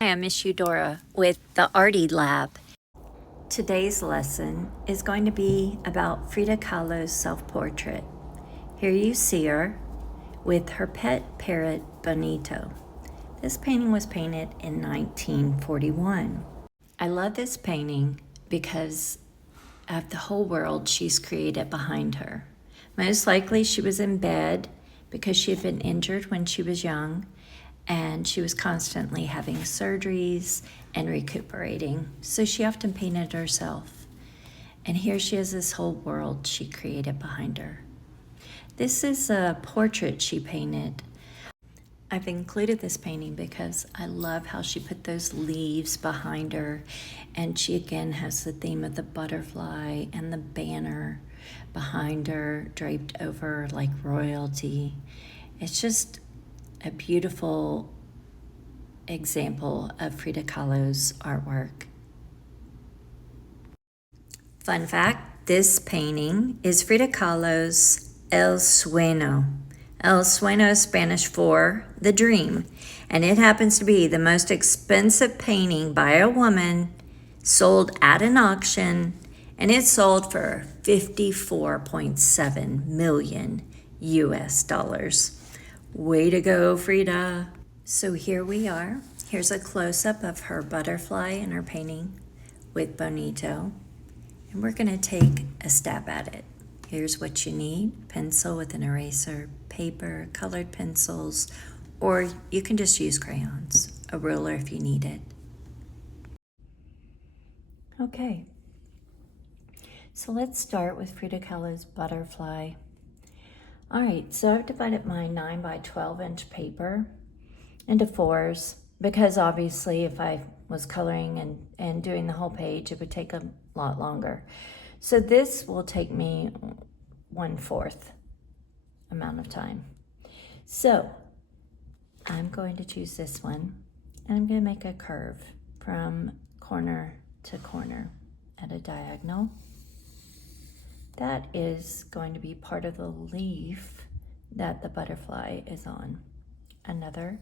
Hi, I'm Miss Eudora with the Artie Lab. Today's lesson is going to be about Frida Kahlo's self-portrait. Here you see her with her pet parrot, Bonito. This painting was painted in 1941. I love this painting because of the whole world she's created behind her. Most likely she was in bed because she had been injured when she was young, and she was constantly having surgeries and recuperating. So she often painted herself. And here she has this whole world she created behind her. This is a portrait she painted. I've included this painting because I love how she put those leaves behind her, and she again has the theme of the butterfly and the banner behind her draped over like royalty. It's just a beautiful example of Frida Kahlo's artwork. Fun fact, this painting is Frida Kahlo's El Sueño. El Sueño is Spanish for the dream, and it happens to be the most expensive painting by a woman sold at an auction, and it sold for 54.7 million US dollars. Way to go, Frida. So here we are. Here's a close-up of her butterfly in her painting with Bonito. And we're gonna take a stab at it. Here's what you need: pencil with an eraser, paper, colored pencils, or you can just use crayons, a ruler if you need it. Okay, so let's start with Frida Kahlo's butterfly. All right, so I've divided my 9 by 12 inch paper into fours because obviously if I was coloring and doing the whole page, it would take a lot longer. So this will take me 1/4 amount of time. So I'm going to choose this one, and I'm going to make a curve from corner to corner at a diagonal. That is going to be part of the leaf that the butterfly is on. Another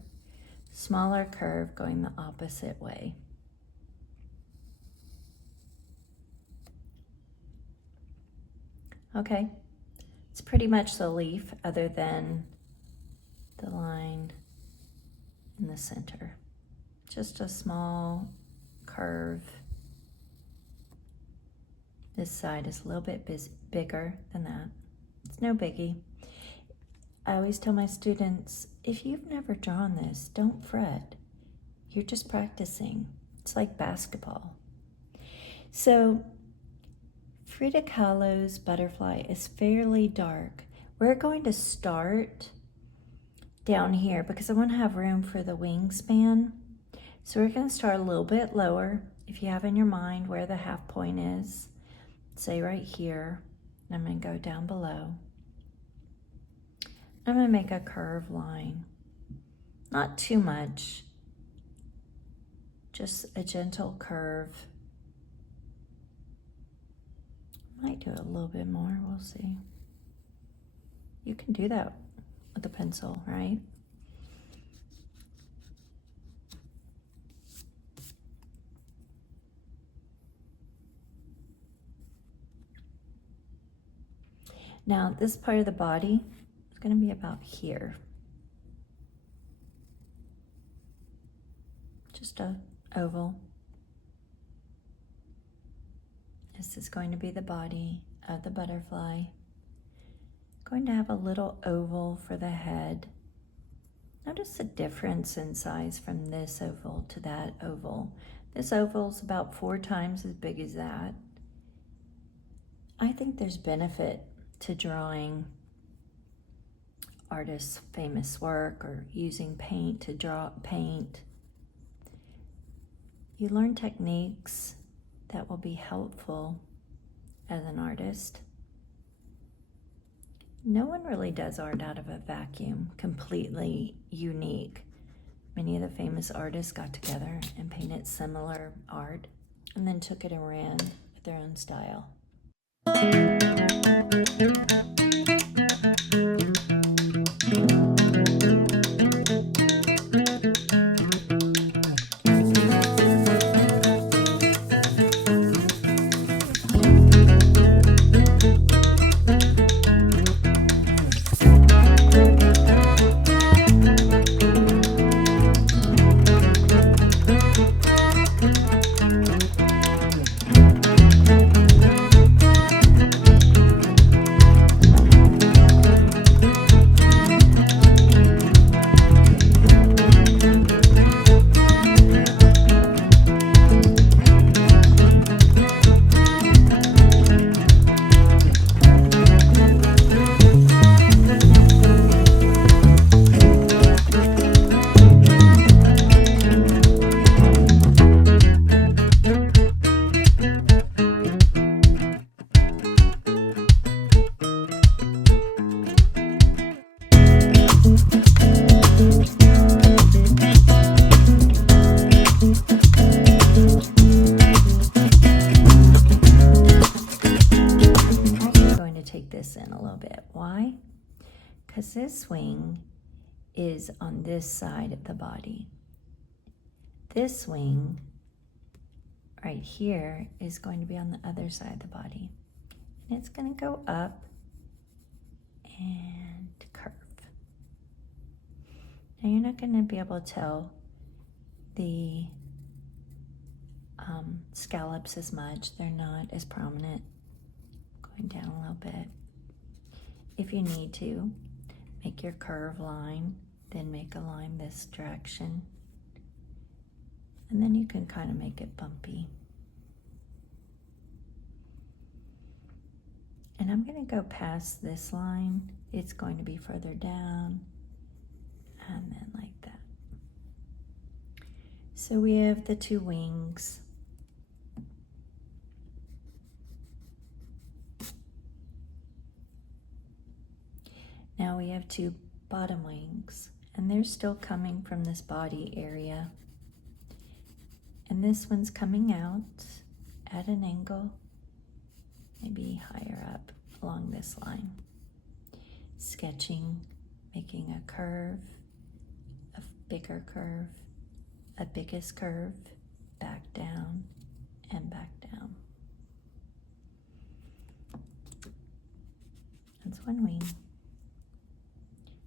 smaller curve going the opposite way. Okay, it's pretty much the leaf other than the line in the center. Just a small curve. This side is a little bit bigger than that. It's no biggie. I always tell my students, if you've never drawn this, don't fret. You're just practicing. It's like basketball. So Frida Kahlo's butterfly is fairly dark. We're going to start down here because I want to have room for the wingspan. So we're going to start a little bit lower. If you have in your mind where the half point is, say right here, and I'm going to go down below. I'm going to make a curved line, not too much, just a gentle curve. Might do it a little bit more, we'll see. You can do that with a pencil, right? Now, this part of the body is going to be about here. Just a oval. This is going to be the body of the butterfly. Going to have a little oval for the head. Notice the difference in size from this oval to that oval. This oval is about 4 times as big as that. I think there's benefit to drawing artists' famous work or using paint to draw paint. You learn techniques that will be helpful as an artist. No one really does art out of a vacuum, completely unique. Many of the famous artists got together and painted similar art and then took it and ran with their own style. take this in a little bit. Why? Because this wing is on this side of the body. This wing right here is going to be on the other side of the body. And it's going to go up and curve. Now you're not going to be able to tell the scallops as much. They're not as prominent. Going down a little bit. If you need to, make your curve line, then make a line this direction. And then you can kind of make it bumpy. And I'm going to go past this line. It's going to be further down, and then like that. So we have the two wings. Now we have two bottom wings, and they're still coming from this body area. And this one's coming out at an angle, maybe higher up along this line. Sketching, making a curve, a bigger curve, a biggest curve, back down and back down. That's one wing.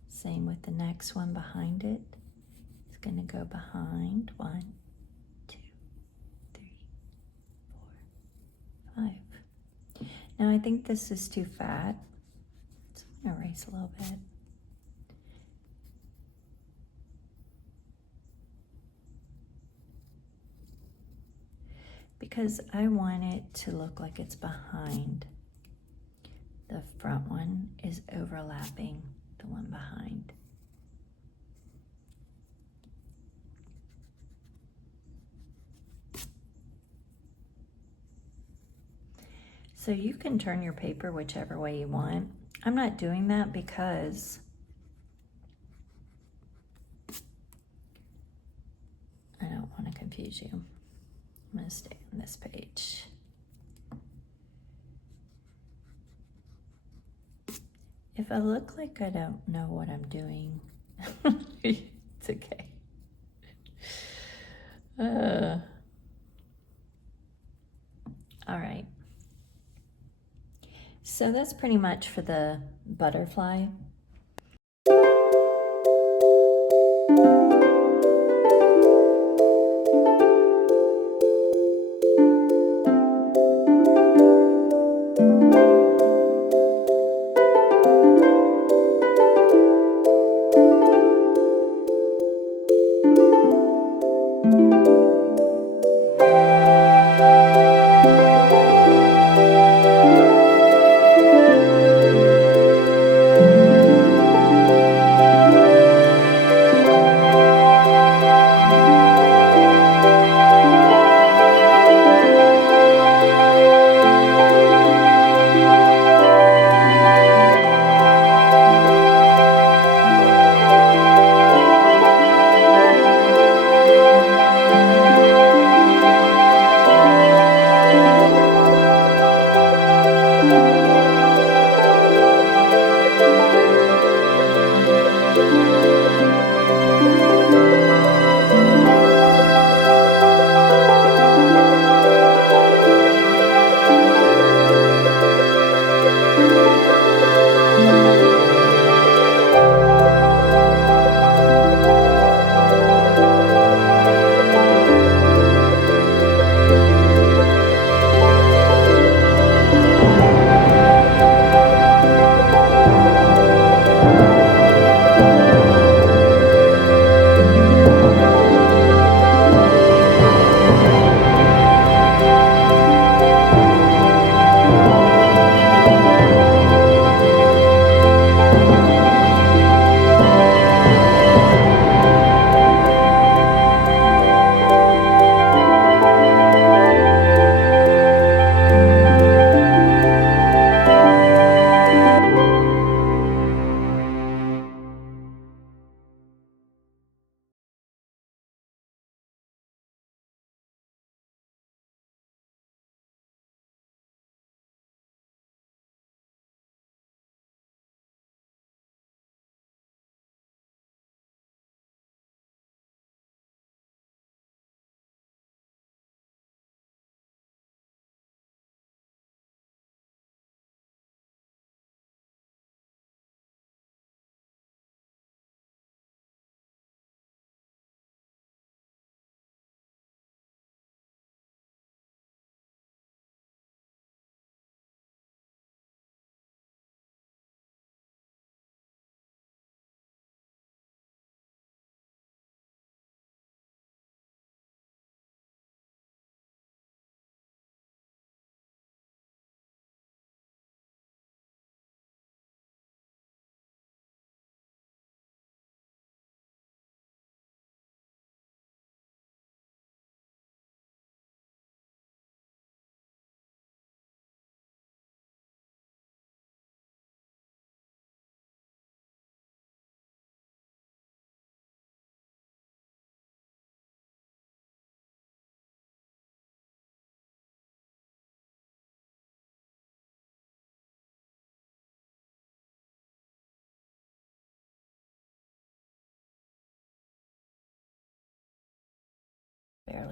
Same with the next one behind it. It's going to go behind 1, 2, 3, 4, 5. Now I think this is too fat, so I'm going to erase a little bit. Because I want it to look like it's behind. The front one is overlapping the one behind. So you can turn your paper whichever way you want. I'm not doing that because I don't want to confuse you. I'm going to stay on this page. If I look like I don't know what I'm doing, it's okay. All right. So that's pretty much for the butterfly.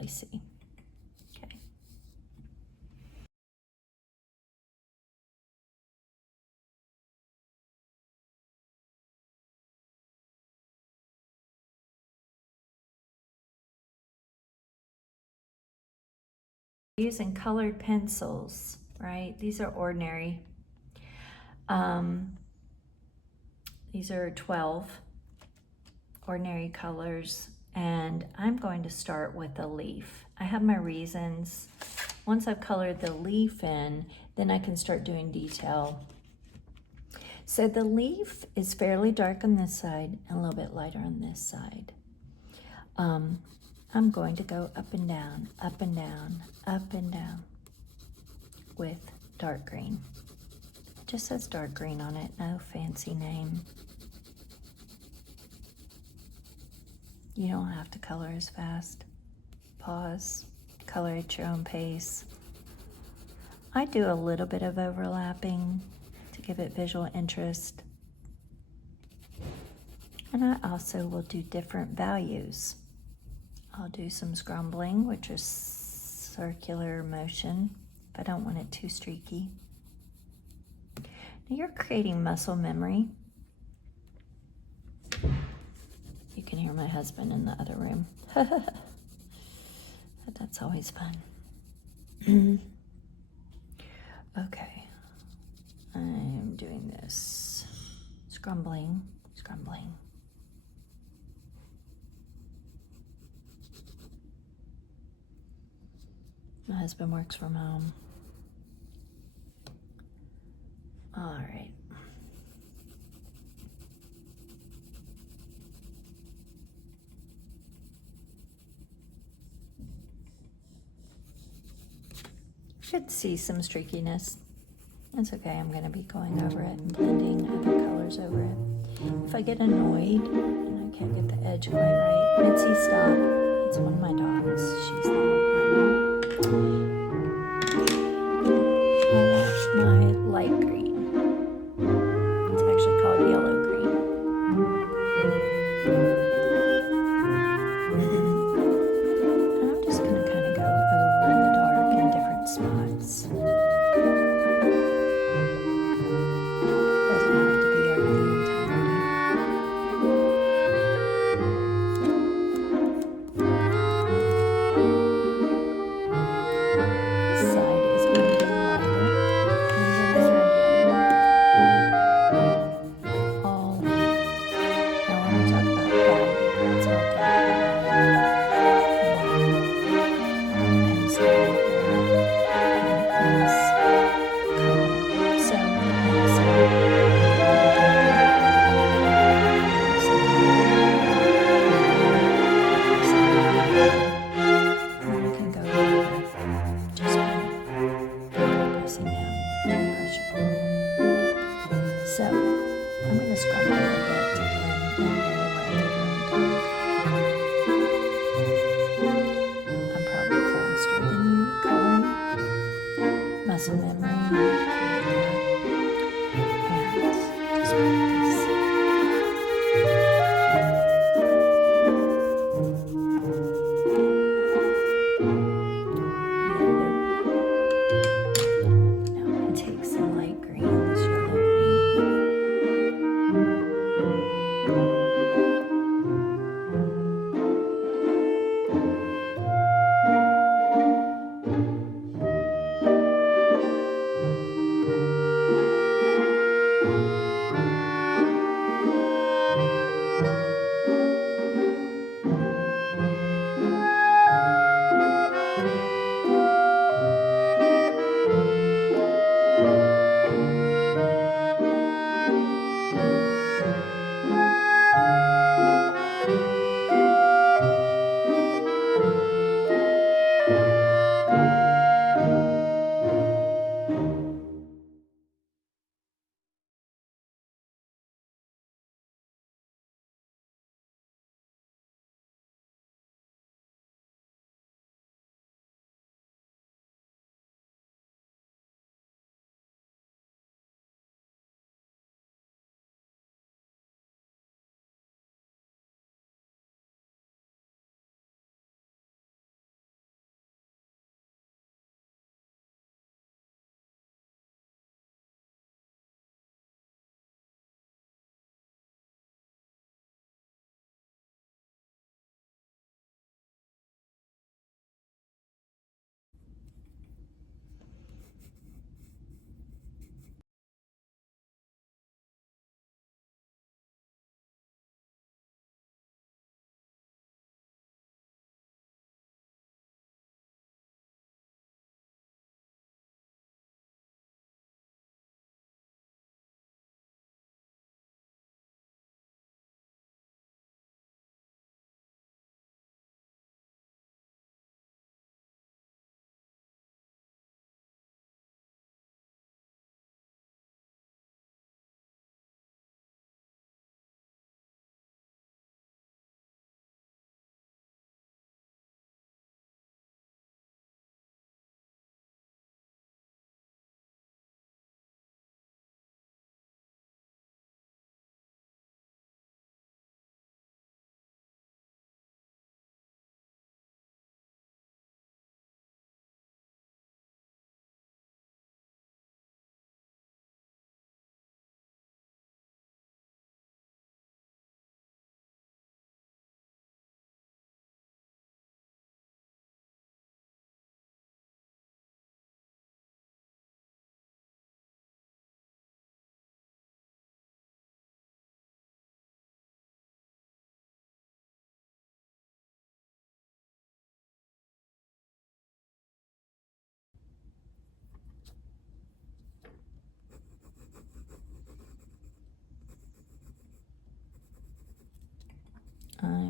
see. Okay. Using colored pencils, right? These are ordinary. These are 12 ordinary colors, and I'm going to start with a leaf. I have my reasons. Once I've colored the leaf in, then I can start doing detail. So the leaf is fairly dark on this side and a little bit lighter on this side. I'm going to go up and down, up and down, up and down with dark green. It just says dark green on it, no fancy name. You don't have to color as fast. Pause, color at your own pace. I do a little bit of overlapping to give it visual interest. And I also will do different values. I'll do some scrumbling, which is circular motion, if I don't want it too streaky. Now you're creating muscle memory. You can hear my husband in the other room. But that's always fun. Okay, I'm doing this. Scrumbling, scrumbling. My husband works from home. All right. Should see some streakiness. That's okay, I'm gonna be going over it and blending other colors over it. If I get annoyed and I can't get the edge quite right, Mitzi, stop. It's one of my dogs. She's the one. I want my light green. It's actually called yellow green. And I'm just gonna kind of go over the dark in different spots. Doesn't have to be over the entirety. This side is going to be lighter, and then I add yellow. All in. Now when I talk about value, that's what I'm talking about. Pencil or across color. So I can go over just by pressing down and pressure. So I'm going to scrub a little bit to blend that area where I did really dark. I'm probably faster than you at coloring. Muscle memory, create that. And just practice. Now I'm going to take some light green, this yellow green.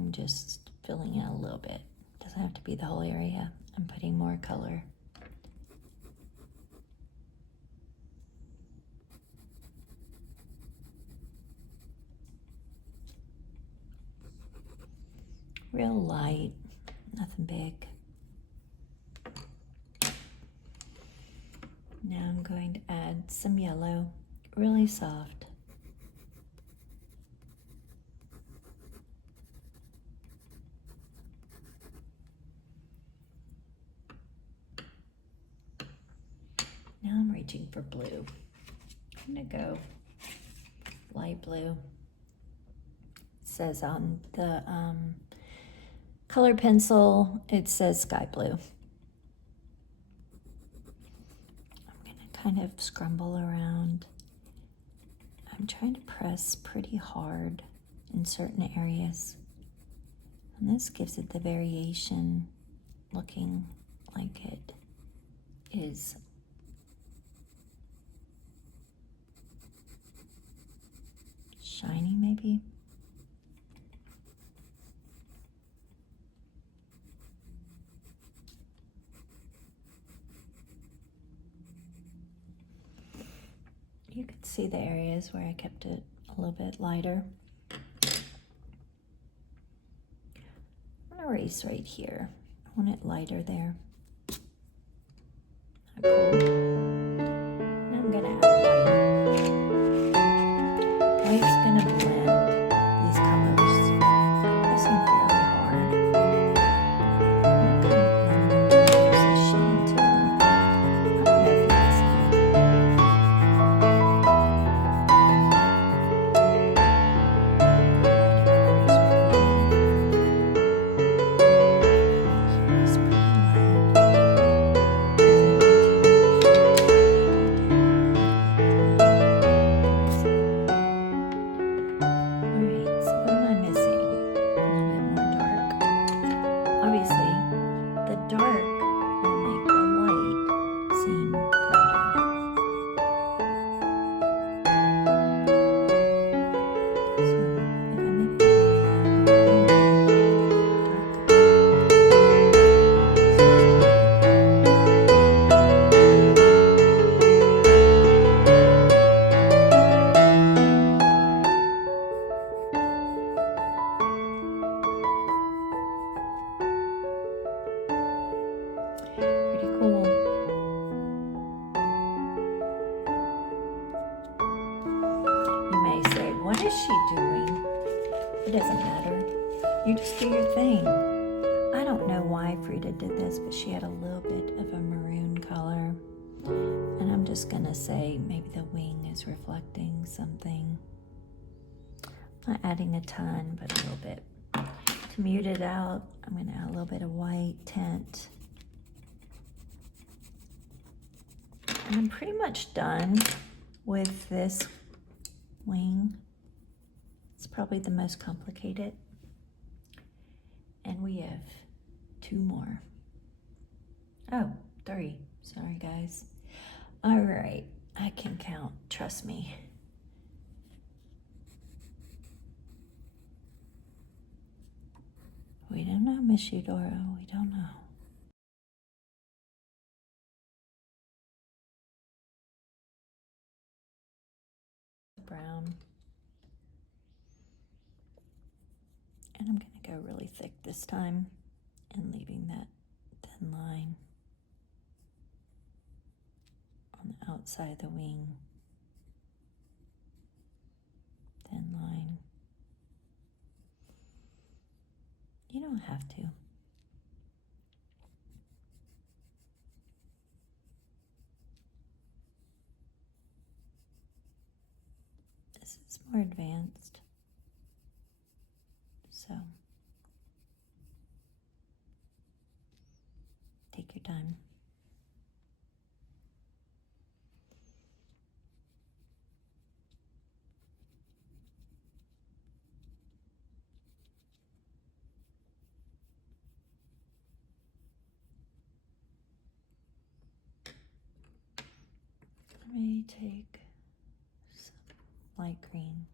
I'm just filling in a little bit. Doesn't have to be the whole area. I'm putting more color. Real light, nothing big. Now I'm going to add some yellow, really soft. Now I'm reaching for blue. I'm gonna go light blue. It says on the color pencil, it says sky blue. I'm gonna kind of scrumble around. I'm trying to press pretty hard in certain areas. And this gives it the variation, looking like it is shiny, maybe. You could see the areas where I kept it a little bit lighter. I'm gonna erase right here. I want it lighter there. Cool. Now I'm gonna add white. White's gonna blend these colors. I'm pressing fairly hard. I'm gonna blend them towards the sheen tone. I don't know if you can see it. Here's pretty light. Alright, so what am I missing? A little bit more dark. Obviously, the dark will make the light seem brighter. So if I make the area a little bit darker, pretty cool. You may say, what is she doing? It doesn't matter. You just do your thing. I don't know why Frida did this, but she had a little bit of a maroon color. And I'm just gonna say maybe the wing is reflecting something. Not adding a ton, but a little bit. To mute it out, I'm gonna add a little bit of white tint. And I'm pretty much done with this wing. It's probably the most complicated. And we have 2 more. Oh, 3. Sorry, guys. All right, I can count, trust me. We don't know, Miss Eudora, we don't know. Brown. And I'm gonna go really thick this time and leaving that thin line on the outside of the wing. Thin line. You don't have to. This is more advanced. So take your time. Let me take some light green.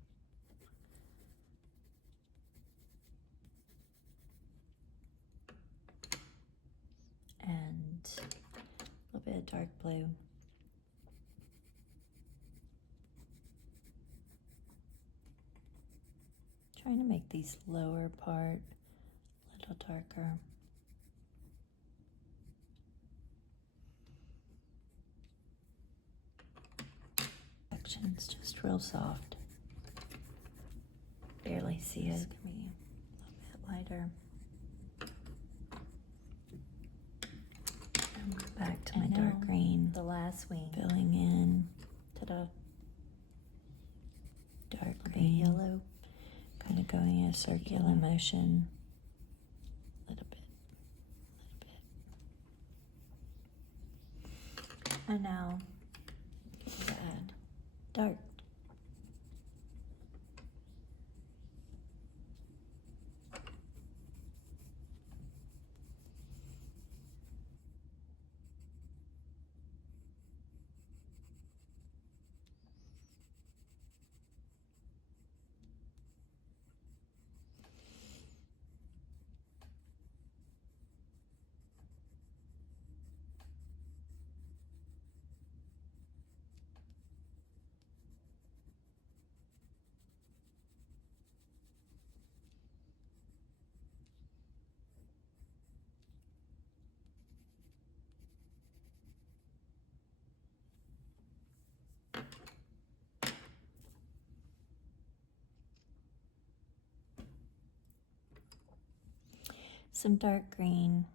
dark blue. Trying to make these lower part a little darker. Section's just real soft. Barely see it. It's gonna be a little bit lighter. And go back to my dark green. The last wing. Filling in. Ta-da. Dark green. Yellow. Kind of going in a circular motion. A little bit. And now add dark. Some dark green.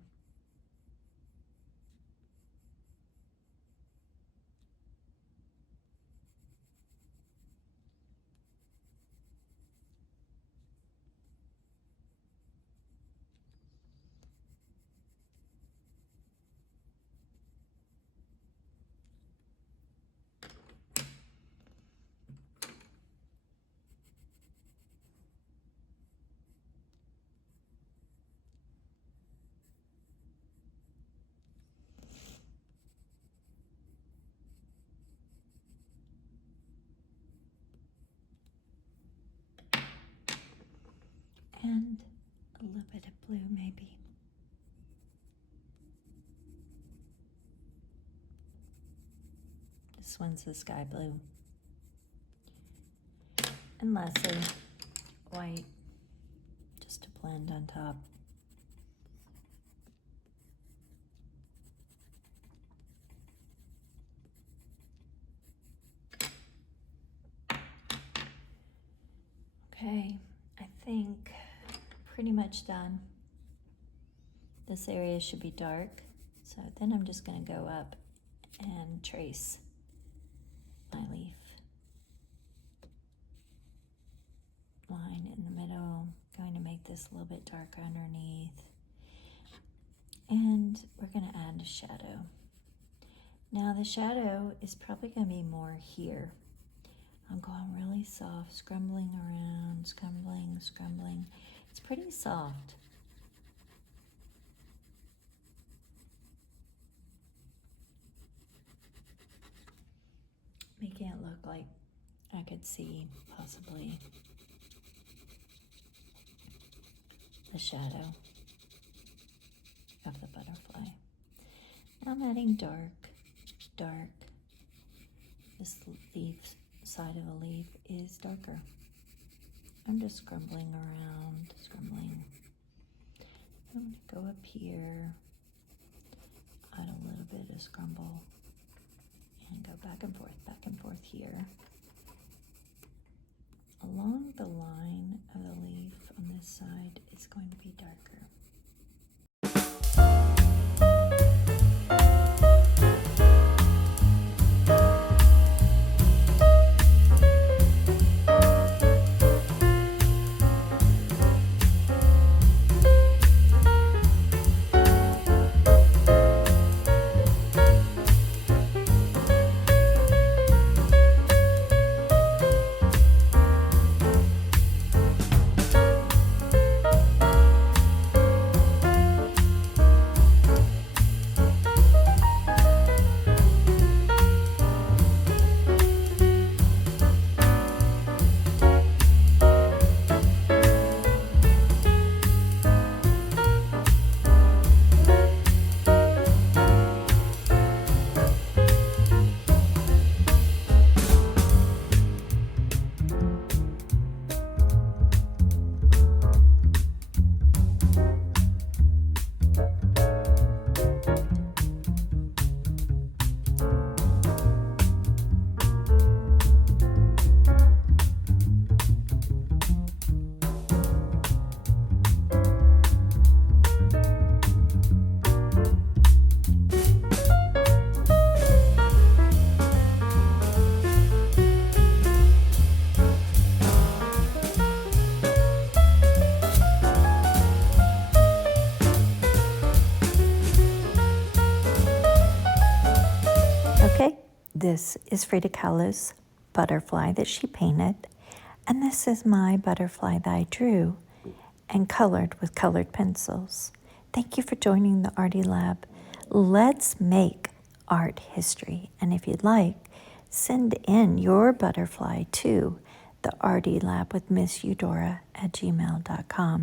And a little bit of blue, maybe. This one's the sky blue. And lastly, white, just to blend on top. Okay, I think pretty much done. This area should be dark, so then I'm just going to go up and trace my leaf line in the middle. Going to make this a little bit darker underneath, and we're going to add a shadow. Now the shadow is probably going to be more here. I'm going really soft, scrumbling around, scrumbling. It's pretty soft. Making it look like I could see possibly the shadow of the butterfly. Now I'm adding dark. This leaf side of the leaf is darker. I'm just scrumbling around, scrumbling. I'm going to go up here, add a little bit of scrumble, and go back and forth here. Along the line of the leaf on this side, it's going to be darker. Okay, this is Frida Kahlo's butterfly that she painted, and this is my butterfly that I drew and colored with colored pencils. Thank you for joining the Artie Lab. Let's make art history, and if you'd like, send in your butterfly to the Artie Lab with Miss Eudora at gmail.com.